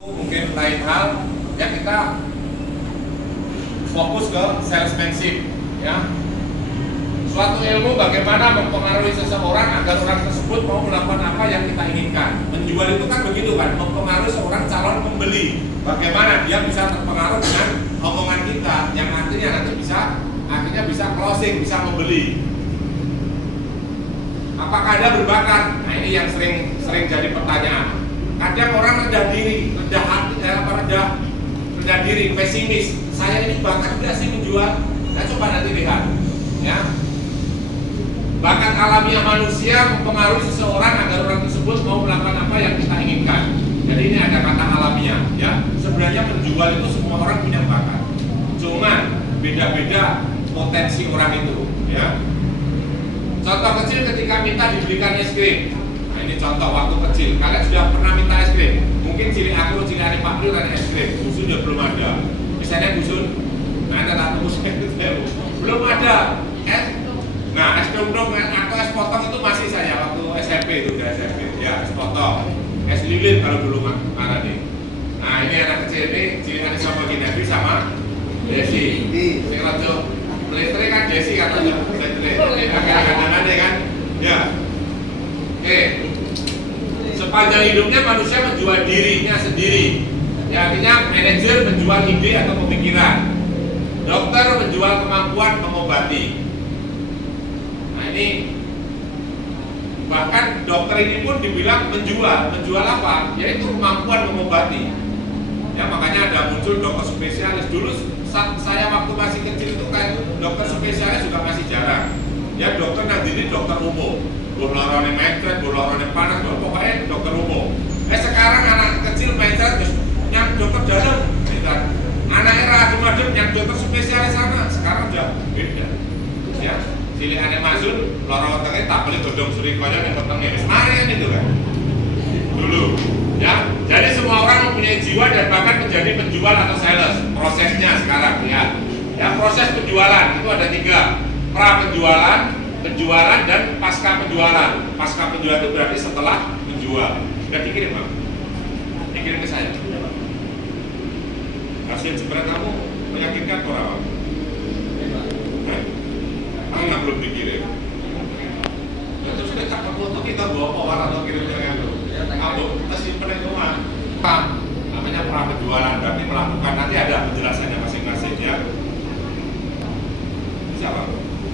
Mungkin lain hal yang kita fokus ke salesmanship, ya. Suatu ilmu bagaimana mempengaruhi seseorang agar orang tersebut mau melakukan apa yang kita inginkan. Menjual itu kan begitu kan, mempengaruhi seorang calon pembeli. Bagaimana dia bisa terpengaruh dengan omongan kita, yang artinya nanti akhirnya bisa closing, bisa membeli. Apakah Anda berbakat? Nah, ini yang sering jadi pertanyaan. Kadang orang rendah diri, rendah diri, pesimis. Saya ini bakat tidak sih menjual? Nah, coba nanti lihat, ya. Bakat alamiah manusia mempengaruhi seseorang agar orang tersebut mau melakukan apa yang kita inginkan. Jadi ini ada kata alamiah, ya. Sebenarnya menjual itu semua orang punya bakat. Cuman beda-beda potensi orang itu, ya. Contoh kecil ketika minta dibelikan es krim. Nah, ini contoh waktu kecil. Kalian sudah pernah minta es krim? Mungkin ciri aku, ciri adik Pak Bro kan es krim. Dusun ya belum ada. Misalnya dusun, nah ada tak tunggu belum ada es. Nah, es dong atau es potong itu masih saya waktu SMP itu udah SMP. Ya, es potong, es lilin kalau dulu marah nih. Nah, ini anak kecil ini ciri adik sama Ginevi sama Desi. Saya rajo meletre kan Desi katanya. Kadang-kadang kan, ya. Oke. Sepanjang hidupnya manusia menjual dirinya sendiri. Ya, artinya manajer menjual ide atau pemikiran. Dokter menjual kemampuan mengobati. Nah, ini bahkan dokter ini pun dibilang menjual apa? Yaitu kemampuan mengobati. Ya, makanya ada muncul dokter spesialis. Dulu saya waktu masih kecil itu kan dokter spesialis juga masih jarang. Ya, dokter nanti ini dokter umum. Bolorone mecret, bolorone panas, pokoknya dokter umum. Sekarang anak kecil mecret yang dokter dalam, anak era madem yang dokter spesialis sana. Sekarang udah beda. Ya, cilik aneh masuk, lorong tengah tak boleh godong suri koyo nek wetenge wis mari kan itu kan. Dulu, ya. Jadi semua orang mempunyai jiwa dan bahkan menjadi penjual atau sales. Prosesnya sekarang ya. Ya, proses penjualan itu ada 3. Pra penjualan, penjualan dan pasca penjualan. Pasca penjualan itu berarti setelah menjual. Sudah dikirim, Bang? Dikirim ke saya. Hasil jebret kamu meyakinkan orang. Mana belum dikirim? Ya, terus kita foto kita bawa orang atau kirim ke kamu. Kamu masih penentuan. Namanya pra penjualan berarti melakukan, nanti ada penjelasannya masing-masing ya. Siapa?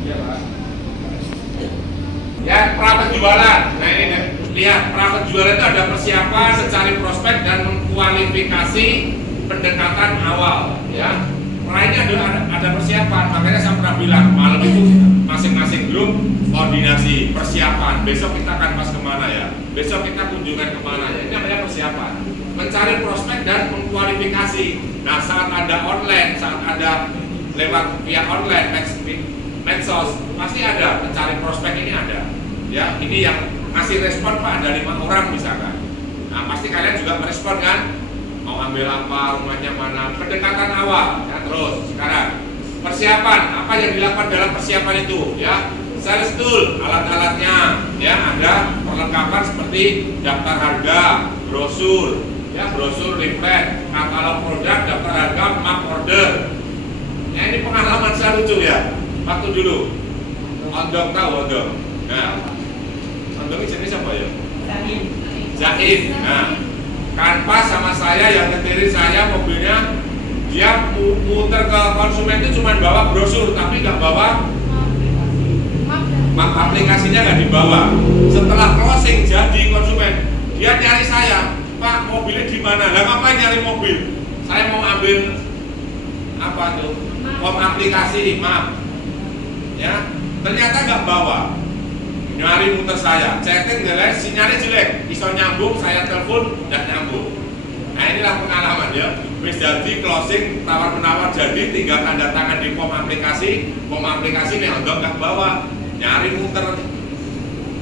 Ya, Pak. Ya, pra penjualan. Nah, ini lihat, pra penjualan itu ada persiapan, mencari prospek dan mengkualifikasi pendekatan awal, ya. Pra ini ada persiapan. Makanya saya pernah bilang malam itu masing-masing grup koordinasi persiapan. Besok kita akan pas kemana ya? Besok kita kunjungan kemana ya? Ini namanya persiapan. Mencari prospek dan mengkualifikasi. Nah, saat ada online, saat ada lewat via online, medsos, pasti ada mencari prospek ini ada. Ya, ini yang ngasih respon Pak ada 5 orang misalkan. Nah, pasti kalian juga merespon kan? Mau ambil apa, rumahnya mana, pendekatan awal. Ya, terus sekarang persiapan, apa yang dilakukan dalam persiapan itu? Ya, sales tool, alat-alatnya. Ya, ada perlengkapan seperti daftar harga, brosur, ya, brosur leaflet, katalog produk, daftar harga, map order. Ya, ini pengalaman saya lucu ya. Waktu dulu, Ondong tahu Ondong. Nah, Ondong ini jenis apa ya? Zahid. Nah, Kanpas sama saya yang ngetirin saya mobilnya, dia muter ke konsumen itu cuma bawa brosur, tapi nggak bawa map, aplikasinya nggak dibawa. Setelah closing jadi konsumen, dia nyari saya, Pak mobilnya di mana? Lah ngapain nyari mobil? Saya mau ambil apa tuh? Form aplikasi, map. Ya, ternyata nggak bawa. Nyari muter saya, chatting jelek, sinyalnya jelek, bisa nyambung, saya telepon dan nyambung. Nah, inilah pengalaman ya. Wis jadi closing, tawar-menawar jadi, tinggal tanda tangan di form aplikasi nih untuk nggak bawa, nyari muter.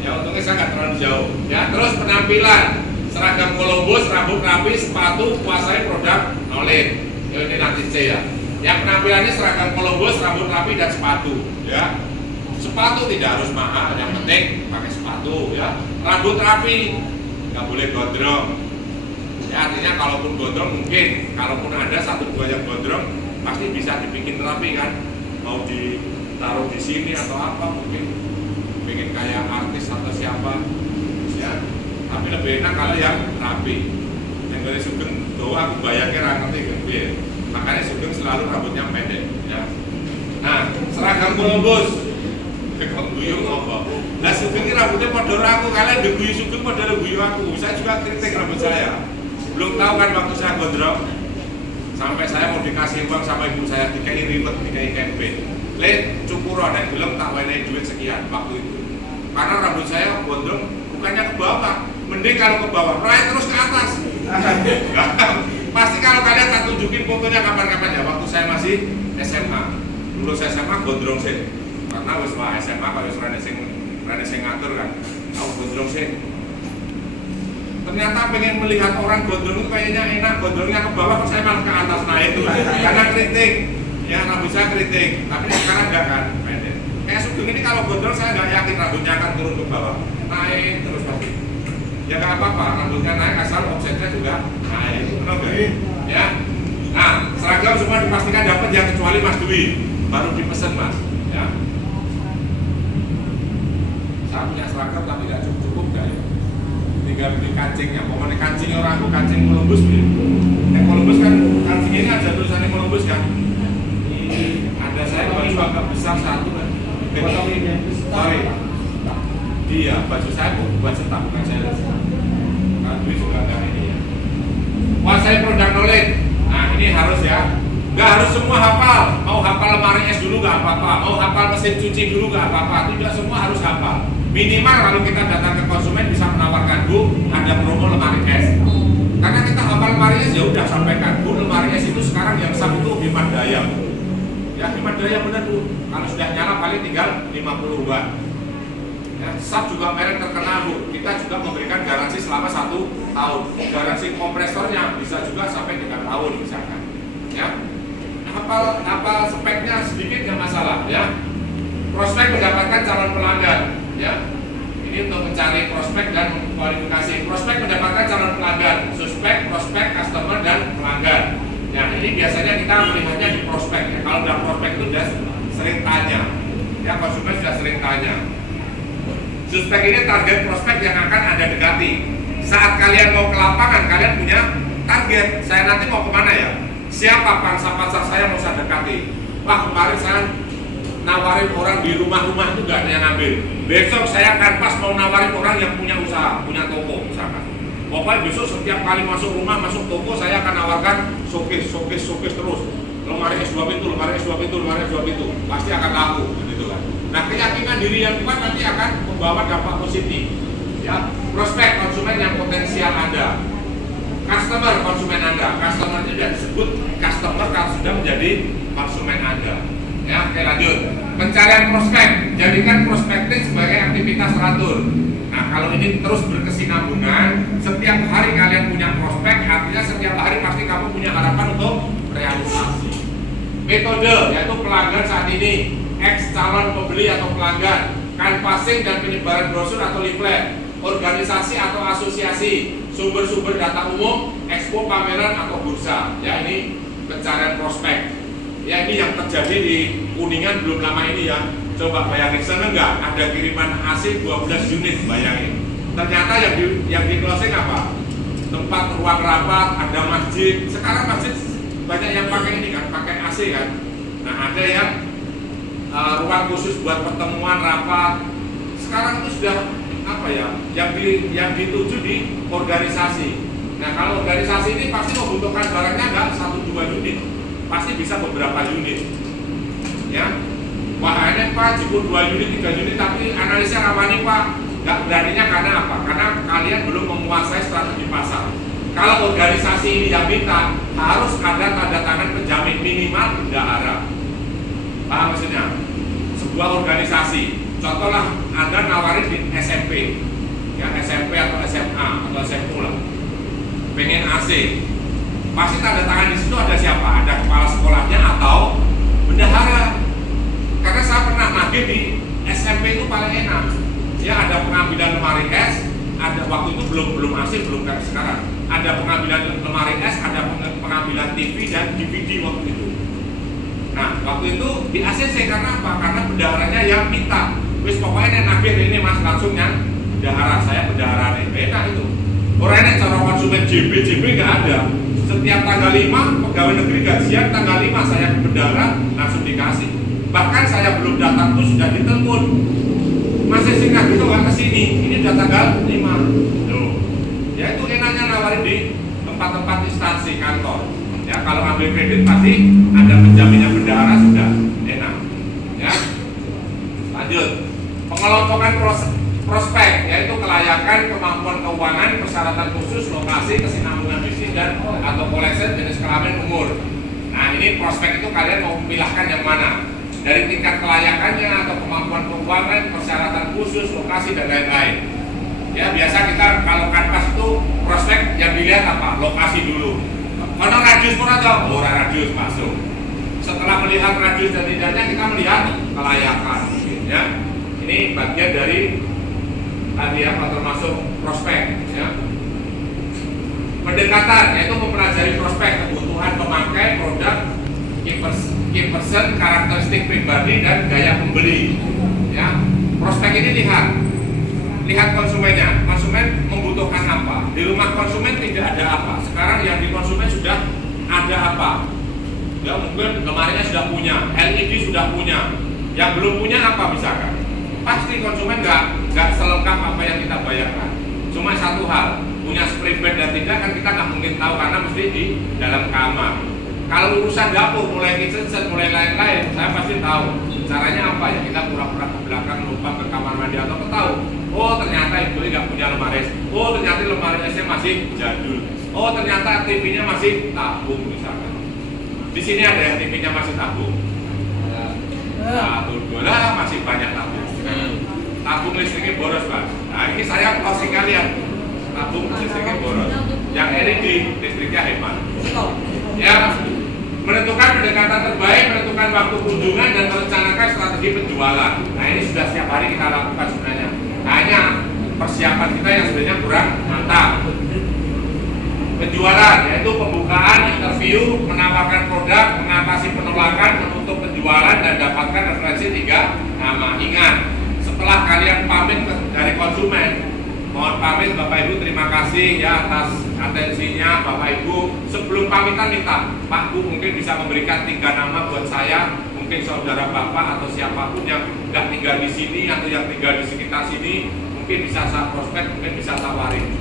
Ya, untungnya saya nggak terlalu jauh. Ya, terus penampilan, seragam Columbus, rambut rapi, sepatu, kuasai produk knowledge. Ya, ini nanti C ya. Yang penampilannya seragam Columbus, rambut rapi dan sepatu. Ya. Sepatu tidak harus mahal, yang penting pakai sepatu ya. Rambut rapi, nggak boleh gondrong. Ya, artinya kalaupun gondrong mungkin, kalaupun ada 1-2 yang gondrong pasti bisa dibikin rapi kan, mau ditaruh di sini atau apa, mungkin bikin kayak artis atau siapa ya, tapi lebih enak kalau yang rapi. Yang dari Sugeng doa aku bayangnya ngerti gembir, makanya Sugeng selalu rambutnya pendek ya. Nah, seragam Columbus kok guyu apa? Lah Sugeng ini rambutnya padha aku, kalian guyu Sugeng padha guyu aku. Saya juga kritik rambut saya. Belum tahu kan waktu saya gondrong, sampai saya mau dikasih uang sama ibu saya, dikai ribet, dikai campaign. Le, cukur ada gelem tak wenehi duit sekian waktu itu. Karena rambut saya gondrong bukannya ke bawah, mending kalau ke bawah, naik terus ke atas. Pasti kalau kalian tak tunjukin fotonya kapan-kapan ya, waktu saya masih SMA. Dulu saya SMA gondrong sih. Karena wis wae SMA kalau wis rene sing ngatur kan. Aku gondrong sih. Ternyata pengen melihat orang gondrong itu kayaknya enak, gondrongnya ke bawah kok saya malah ke atas. Nah itu karena kritik ya, rambut saya kritik, tapi sekarang enggak kan, pendek. Kayak Sugeng ini kalau gondrong saya nggak yakin rambutnya akan turun ke bawah, naik terus pasti ya nggak apa-apa, rambutnya naik asal omsetnya juga naik, benar gak? Ya, nah seragam semua dipastikan dapat ya, kecuali Mas Dwi baru dipesan Mas ya. Saya punya seragam tapi nggak cukup gak ya, tinggal beli kancingnya. Pokoknya kancingnya orang aku kancing Columbus beli. Yang Columbus kan kancing ini ada tulisannya Columbus kan. Ada saya baju agak besar satu kan. Sorry. Iya, baju saya buat cetak bukan saya. Kan duit juga enggak ini ya. Kuasai produk knowledge. Nah ini harus ya. Nggak harus semua hafal. Mau hafal lemari es dulu nggak apa-apa. Mau hafal mesin cuci dulu nggak apa-apa. Tidak semua harus hafal. Minimal kalau kita datang ke konsumen bisa menawarkan, Bu, ada promo lemari es. Karena kita hafal lemari es ya udah sampaikan, Bu, lemari es itu sekarang yang sah itu hemat daya. Ya hemat daya benar Bu. Kalau sudah nyala paling tinggal 50 watt. Ya, SAP juga merek terkenal Bu. Kita juga memberikan garansi selama 1 tahun. Garansi kompresornya bisa juga sampai 3 tahun misalkan. Ya, hafal speknya sedikit nggak masalah. Ya, prospek mendapatkan calon pelanggan. Ya, ini untuk mencari prospek dan kualifikasi. Prospek mendapatkan calon pelanggan, suspek, prospek, customer dan pelanggan. Nah ini biasanya kita melihatnya di prospek ya. Kalau dalam prospek itu sudah sering tanya, ya konsumen sudah sering tanya. Suspek ini target prospek yang akan Anda dekati. Saat kalian mau ke lapangan, kalian punya target. Saya nanti mau kemana ya? Siapa pangsa pasar saya mau saya dekati? Wah kemarin saya nawarin orang di rumah-rumah itu gak ada yang ngambil. Besok saya akan pas mau nawarin orang yang punya usaha, punya toko misalkan. Pokoknya besok setiap kali masuk rumah, masuk toko saya akan nawarkan showcase terus. Lemari es 2 pintu, lemari es 2 pintu, lemari es 2 pintu. Pasti akan laku gitu kan. Nah, keyakinan diri yang kuat nanti akan membawa dampak positif. Ya, prospek konsumen yang potensial Anda. Customer konsumen Anda. Customer itu tidak disebut customer kalau sudah menjadi konsumen Anda. Ya, oke lanjut. Pencarian prospek, jadikan prospecting sebagai aktivitas teratur. Nah, kalau ini terus berkesinambungan, setiap hari kalian punya prospek, artinya setiap hari pasti kamu punya harapan untuk realisasi. Metode yaitu pelanggan saat ini, ex calon pembeli atau pelanggan, canvassing dan penyebaran brosur atau leaflet, organisasi atau asosiasi, sumber-sumber data umum, expo, pameran atau bursa. Ya ini pencarian prospek. Ya ini yang terjadi di Kuningan belum lama ini ya. Coba bayangin, seneng nggak ada kiriman AC 12 unit, bayangin. Ternyata yang di closing apa? Tempat ruang rapat, ada masjid. Sekarang masjid banyak yang pakai ini kan, pakai AC kan. Nah ada yang ruang khusus buat pertemuan rapat. Sekarang itu sudah apa ya? Yang dituju di organisasi. Nah kalau organisasi ini pasti membutuhkan barangnya nggak 1-2 unit, pasti bisa beberapa unit. Ya. Wah ini Pak, cukup 2 unit, 3 unit, tapi analisa rawani Pak. Nggak beraninya karena apa? Karena kalian belum menguasai strategi pasar. Kalau organisasi ini yang minta, harus ada tanda tangan penjamin minimal bendahara. Paham maksudnya? Sebuah organisasi, contohlah Anda nawarin di SMP, ya SMP atau SMA atau SMU lah, pengen AC, pasti tanda tangan di situ ada siapa? Ada kepala sekolahnya atau bendahara. Karena saya pernah nagih di SMP itu paling enak. Ya ada pengambilan lemari es, ada waktu itu belum ASIR, belum kayak sekarang. Ada pengambilan lemari es, ada pengambilan TV dan DVD waktu itu. Nah, waktu itu di ACC karena apa? Karena bendaharanya yang minta. Wis pokoknya nagih ini Mas langsung yang bendahara, saya bendahara nih. Enak itu. Orangnya cara konsumen JB nggak ada. Setiap tanggal 5 pegawai negeri gajian, tanggal 5 saya ke bendahara langsung dikasih. Bahkan saya belum datang tuh sudah ditelepon. Masih singkat gitu nggak kesini. Ini udah tanggal 5. Tuh. Ya itu enaknya nawarin di tempat-tempat instansi kantor. Ya kalau ambil kredit pasti ada penjaminnya bendahara sudah enak. Ya. Lanjut. Pengelompokan prospek yaitu kelayakan, kemampuan keuangan, persyaratan khusus, lokasi, kesinambungan bisnis dan atau koleksi jenis kelamin umur. Nah ini prospek itu kalian mau pilihkan yang mana? Dari tingkat kelayakannya atau kemampuan keuangan, persyaratan khusus, lokasi dan lain-lain. Ya biasa kita kalau kanvas itu prospek yang dilihat apa? Lokasi dulu. Mana radius pun ada? Oh radius masuk. Setelah melihat radius dan tidaknya kita melihat kelayakan. Ya ini bagian dari tadi apa termasuk prospek. Ya. Pendekatan yaitu mempelajari prospek, kebutuhan pemakai, produk, key person, karakteristik pribadi dan gaya pembeli. Ya, prospek ini lihat konsumennya. Konsumen membutuhkan apa? Di rumah konsumen tidak ada apa. Sekarang yang di konsumen sudah ada apa? Ya mungkin lemarinya sudah punya, LED sudah punya. Yang belum punya apa misalkan? Pasti konsumen nggak selengkap apa yang kita bayarkan. Cuma satu hal, punya spray bed dan tidak kan kita nggak mungkin tahu karena mesti di dalam kamar. Kalau urusan dapur, mulai kitchen set, mulai lain-lain, saya pasti tahu caranya apa ya. Kita pura-pura ke belakang, lompat ke kamar mandi atau tahu. Oh ternyata ibu ini nggak punya lemari es. Oh ternyata lemari esnya masih jadul. Oh ternyata TV-nya masih tabung misalkan. Di sini ada yang TV-nya masih tabung. Satu dua lah masih banyak tabung. Tabung listriknya boros Pak. Nah ini saya closing kalian. Tabung listriknya boros. Yang LED listriknya hemat. Ya, menentukan pendekatan terbaik, menentukan waktu kunjungan dan merencanakan strategi penjualan. Nah ini sudah setiap hari kita lakukan sebenarnya. Hanya persiapan kita yang sebenarnya kurang mantap. Penjualan yaitu pembukaan, interview, menawarkan produk, mengatasi penolakan, menutup penjualan dan dapatkan referensi 3 nama. Ingat, setelah kalian pamit dari konsumen, mohon pamit Bapak Ibu, terima kasih ya atas atensinya Bapak Ibu. Sebelum pamitan minta Pak Bu mungkin bisa memberikan 3 nama buat saya, mungkin saudara Bapak atau siapapun yang nggak tinggal di sini atau yang tinggal di sekitar sini, mungkin bisa saya prospek, mungkin bisa tawarin.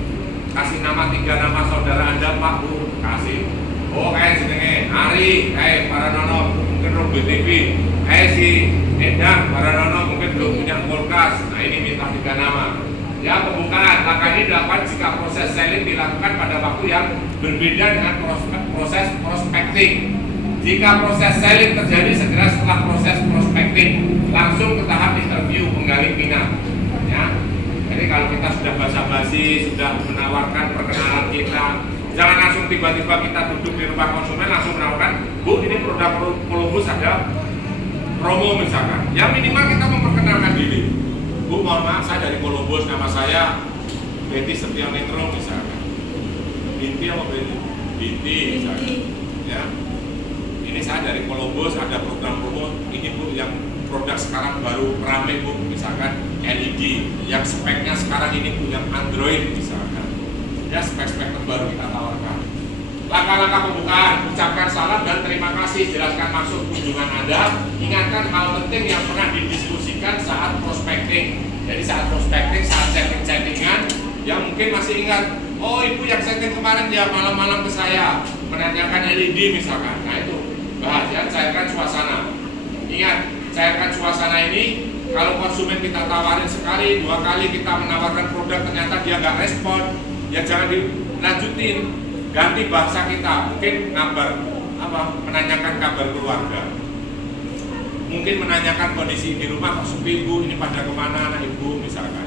Kasih nama 3 nama saudara Anda Pak Bu, kasih. Oh kayak jenenge Ari, kayak Paranono mungkin Robot TV, kayak si Endang Paranono mungkin belum punya kulkas. Nah ini minta 3 nama. Ya pembukaan langkah ini dilakukan jika proses selling dilakukan pada waktu yang berbeda dengan proses prospecting. Jika proses selling terjadi segera setelah proses prospecting, langsung ke tahap interview menggali minat. Ya. Jadi kalau kita sudah basa-basi, sudah menawarkan perkenalan kita, jangan langsung tiba-tiba kita duduk di rumah konsumen langsung menawarkan, Bu ini produk Columbus ada promo misalkan. Ya minimal kita memperkenalkan diri. Bu mohon maaf saya dari Columbus, nama saya Betty Setianingrum misalkan. Binti apa Betty? Binti misalkan. Ya. Ini saya dari Columbus ada program promo. Ini Bu yang produk sekarang baru rame Bu, misalkan LED yang speknya sekarang ini Bu yang Android misalkan. Ya spek-spek terbaru kita tawarkan. Langkah-langkah pembukaan, ucapkan salam dan terima kasih, jelaskan maksud kunjungan Anda, ingatkan hal penting yang pernah didiskusikan saat prospecting. Jadi saat prospecting, saat setting-settingan, yang mungkin masih ingat, oh ibu yang setting kemarin ya malam-malam ke saya menanyakan LED misalkan. Nah itu bahas ya, cairkan suasana. Ingat, cairkan suasana ini. Kalau konsumen kita tawarin sekali, 2 kali kita menawarkan produk ternyata dia nggak respon, ya jangan dilanjutin. Ganti bahasa kita, mungkin ngabar apa, menanyakan kabar keluarga, mungkin menanyakan kondisi di rumah, kok sepi Bu, ini pada kemana anak ibu misalkan.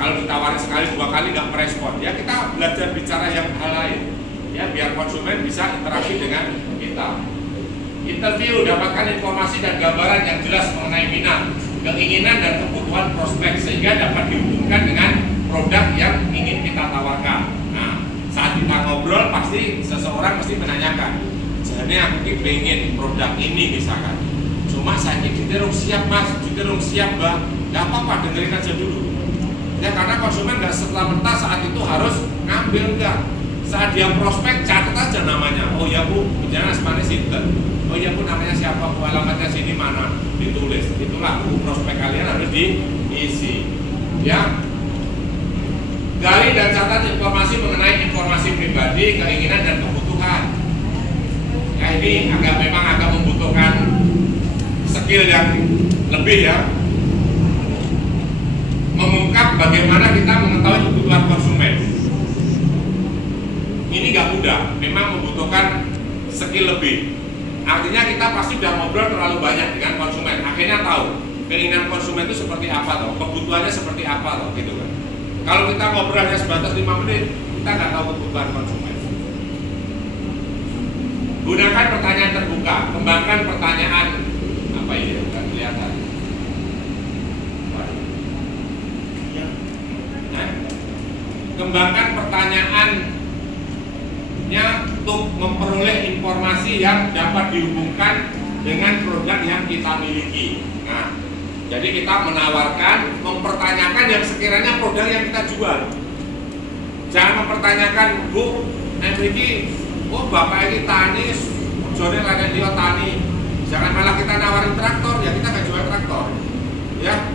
Kalau ditawarin sekali 2 kali nggak merespon, ya kita belajar bicara yang hal lain, ya biar konsumen bisa interaksi dengan kita. Interview, dapatkan informasi dan gambaran yang jelas mengenai minat, keinginan dan kebutuhan prospek sehingga dapat dihubungkan dengan produk yang ingin kita tawarkan. Nah, saat kita ngobrol pasti seseorang mesti menanyakan, jadi aku pengen produk ini misalkan, cuma saya diterung siap mas, diterung siap mbak, nggak apa-apa, dengerin aja dulu ya, karena konsumen nggak serta-merta saat itu harus ngambil, enggak. Saat dia prospek, catat aja namanya. Oh ya bu, bicara asmane sinten. Oh ya bu, namanya siapa bu, alamatnya sini mana, ditulis. Itulah buku prospek kalian harus diisi ya. Gali dan catat informasi mengenai informasi pribadi, keinginan dan kebutuhan. Ya ini memang agak membutuhkan skill yang lebih ya. Mengungkap bagaimana kita mengetahui kebutuhan konsumen. Ini nggak mudah, memang membutuhkan skill lebih. Artinya kita pasti sudah ngobrol terlalu banyak dengan konsumen. Akhirnya tahu keinginan konsumen itu seperti apa toh, kebutuhannya seperti apa toh, gitu kan. Kalau kita ngobrolnya sebatas 5 menit, kita nggak tahu kebutuhan konsumen. Gunakan pertanyaan terbuka, kembangkan pertanyaan apa ini? Nggak kelihatan. Kembangkan pertanyaannya untuk memperoleh informasi yang dapat dihubungkan dengan produk yang kita miliki. Nah, jadi kita menawarkan, mempertanyakan yang sekiranya produk yang kita jual. Jangan mempertanyakan, bu, ini, oh bapak ini tani, jone lain dia tani. Jangan malah kita nawarin traktor, ya kita nggak jual traktor. Ya,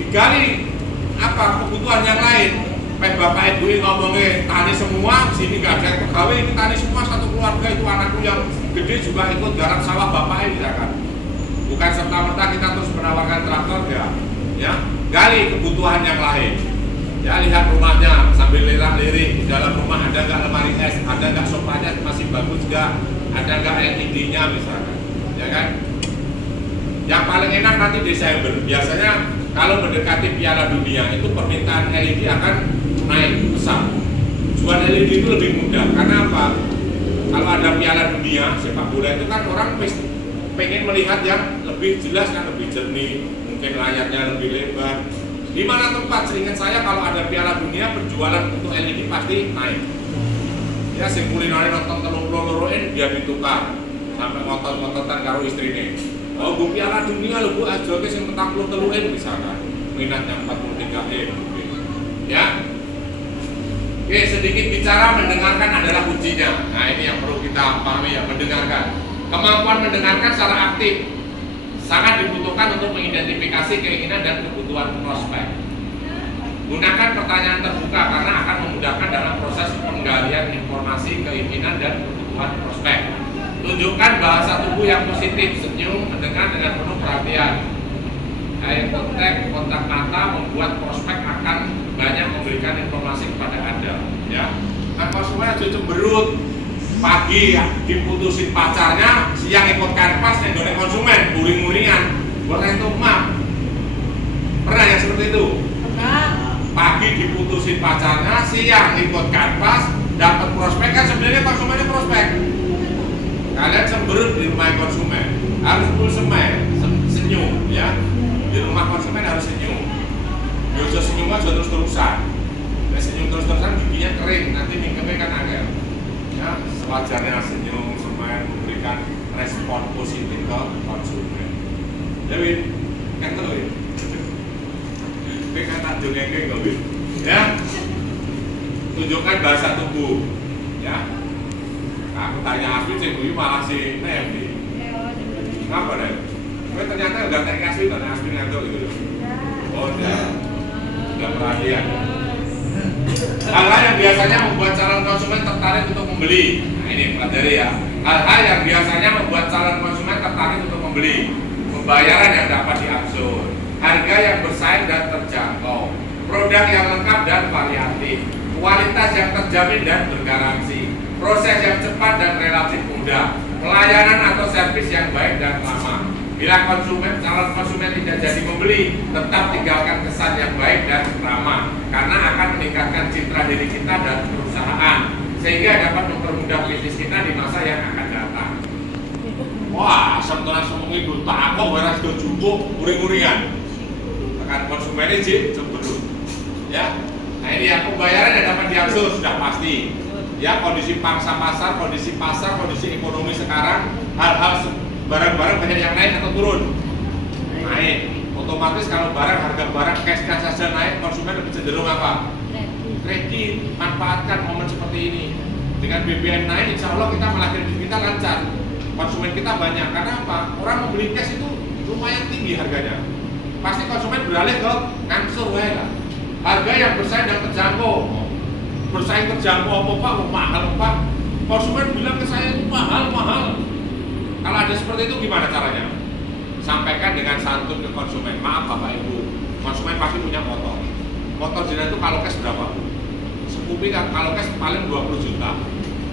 digali apa kebutuhan yang lain. Bapak ibu ngomongnya tani semua, sini nggak ada pegawai, ini tani semua satu keluarga, itu anakku yang gede juga ikut garap sawah bapak ini kan. Bukan serta-merta kita terus menawarkan traktor ya, gali kebutuhan yang lain. Ya lihat rumahnya sambil lirik-lirik, di dalam rumah ada nggak lemari es, ada nggak sofanya masih bagus nggak, ada nggak LED-nya misalkan, ya kan. Yang paling enak nanti Desember, biasanya kalau mendekati Piala Dunia itu permintaan LED akan naik besar. Jual LED itu lebih mudah, karena apa? Kalau ada Piala Dunia sepak bola itu kan orang pengen melihat yang lebih jelas kan, lebih jernih, mungkin layarnya lebih lebar. Di mana tempat, seingat saya kalau ada Piala Dunia penjualan untuk LED pasti naik. Ya sing kulinane nonton telur-telurin dia ditukar sampai ngotot-ngototan karo istrine. Oh bu Piala Dunia lho bu, aja ke sing 40-telurin misalkan, minatnya 43 ya. Oke, sedikit bicara, mendengarkan adalah kuncinya. Nah ini yang perlu kita pahami ya, mendengarkan. Kemampuan mendengarkan secara aktif sangat dibutuhkan untuk mengidentifikasi keinginan dan kebutuhan prospek. Gunakan pertanyaan terbuka karena akan memudahkan dalam proses penggalian informasi, keinginan dan kebutuhan prospek. Tunjukkan bahasa tubuh yang positif, senyum, mendengar dengan penuh perhatian. Eye kontak mata membuat prospek akan banyak memberikan informasi kepada Anda. Ya, kan konsumen aja cemberut, pagi ya, diputusin pacarnya, siang ikut kanvas yang konsumen, uring-uringan, buat itu mah. Pernah yang seperti itu? Pernah. Pagi diputusin pacarnya, siang ikut kanvas, dapat prospek, kan sebenarnya konsumennya prospek. Kalian cemberut di rumah konsumen, harus full senyum, ya. Di rumah konsumen harus senyum. Bisa senyum aja terus-terusan. Nah, senyum terus-terusan giginya kering, nanti mingkemnya kan agak. Ya, sewajarnya senyum, semen memberikan respon positif ke konsumen. Jadi, kan terus ya. Ini kan tak jengenge nggak Win? Ya, tunjukkan bahasa tubuh. Ya, aku tanya Aswin sih, gue malah si Nevi. Ngapa deh? Gue ternyata udah tanya Aswin, dan Aswin ngatur gitu. Oh, udah perhatian. Hal-hal yang biasanya membuat calon konsumen tertarik untuk membeli. Nah ini pelajari ya. Hal-hal yang biasanya membuat calon konsumen tertarik untuk membeli. Pembayaran yang dapat diatur, harga yang bersaing dan terjangkau, produk yang lengkap dan variatif, kualitas yang terjamin dan bergaransi, proses yang cepat dan relatif mudah, pelayanan atau servis yang baik dan lama. Bila calon konsumen tidak jadi membeli, tetap tinggalkan kesan yang baik dan ramah, karena akan meningkatkan citra diri kita dan perusahaan, sehingga dapat mempermudah bisnis kita di masa yang akan datang. Wah, sementara semua itu tak kok beras do cukup uring-uringan. Akan konsumen ini cemberut. Ya, Nah ini ya, pembayaran yang dapat diatur sudah pasti. Ya, kondisi pangsa pasar, kondisi ekonomi sekarang, hal-hal barang-barang banyak yang naik atau turun. Naik. Otomatis kalau harga barang cash saja naik, konsumen lebih cenderung apa? Kredit. Manfaatkan momen seperti ini. Dengan BBM naik, insya Allah kita malah kredit kita lancar. Konsumen kita banyak. Karena apa? Orang membeli cash itu lumayan tinggi harganya. Pasti konsumen beralih ke ngangsur lah. Harga yang bersaing dan terjangkau. Bersaing terjangkau apa Pak? Mahal Pak. Konsumen bilang ke saya itu mahal. Kalau ada seperti itu gimana caranya? Sampaikan dengan santun ke konsumen. Maaf Bapak Ibu, konsumen pasti punya motor. Motor jenengan itu kalau cash berapa Bu? Scoopy kan kalau cash paling 20 juta.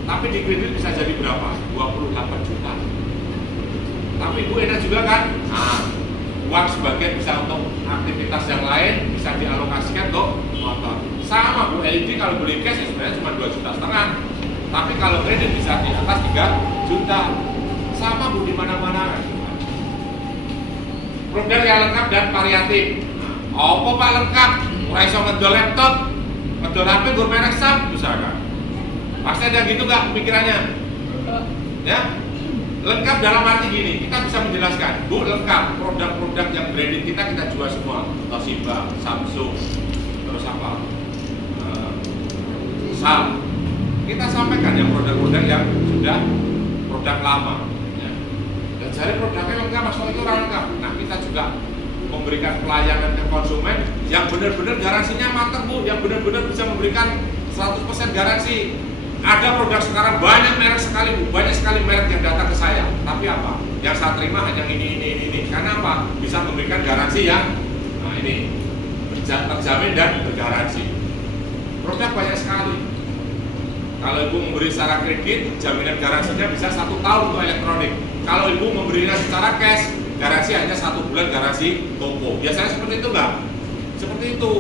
Tapi di kredit bisa jadi berapa? 28 juta. Tapi Bu enak juga kan? Nah, uang sebagian bisa untuk aktivitas yang lain, bisa dialokasikan untuk motor. Sama Bu, LED kalau beli cash ya sebenarnya cuma 2,5 juta. Tapi kalau kredit bisa di atas 3 juta. Sama Bu di mana-mana. Produk yang lengkap dan variatif. Apa Pak lengkap? Ora iso ngedol laptop, ngedol HP gur merek SAP misalkan. Pasti ada gitu nggak pikirannya? Ya? Lengkap dalam arti gini, kita bisa menjelaskan, Bu lengkap, produk-produk yang branded kita jual semua. Toshiba, Samsung, terus apa? SAP. Kita sampaikan yang produk-produk yang sudah produk lama. Ya. Dan cari produknya lengkap, maksudnya itu orang lengkap. Nah kita juga memberikan pelayanan ke konsumen yang benar-benar garansinya mantap Bu, yang benar-benar bisa memberikan 100% garansi. Ada produk sekarang banyak merek sekali Bu, banyak sekali merek yang datang ke saya. Tapi apa? Yang saya terima hanya ini. Karena apa? Bisa memberikan garansi yang ini terjamin dan bergaransi. Produk banyak sekali. Kalau Ibu memberi secara kredit, jaminan garansinya bisa 1 tahun untuk elektronik. Kalau Ibu memberinya secara cash, garansi hanya 1 bulan garansi toko. Biasanya seperti itu enggak? Seperti itu.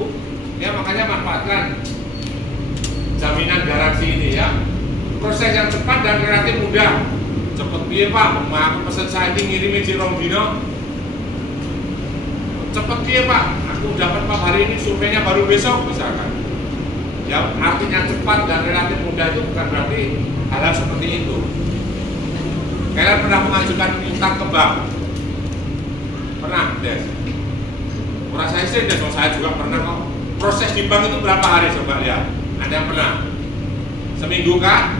Ya makanya manfaatkan jaminan garansi ini ya. Proses yang cepat dan relatif mudah. Cepet piye Pak? Aku pesen saiki ngirimi cirong dino. Cepet piye Pak? Aku dapat Pak hari ini, surveinya baru besok misalkan. Ya artinya cepat dan relatif mudah itu bukan berarti hal-hal seperti itu. Kalian pernah mengajukan utang ke bank? Pernah, Des? Kurang saya sih, Des, saya juga pernah kok. Proses di bank itu berapa hari coba lihat? Ada yang pernah? Seminggu kah?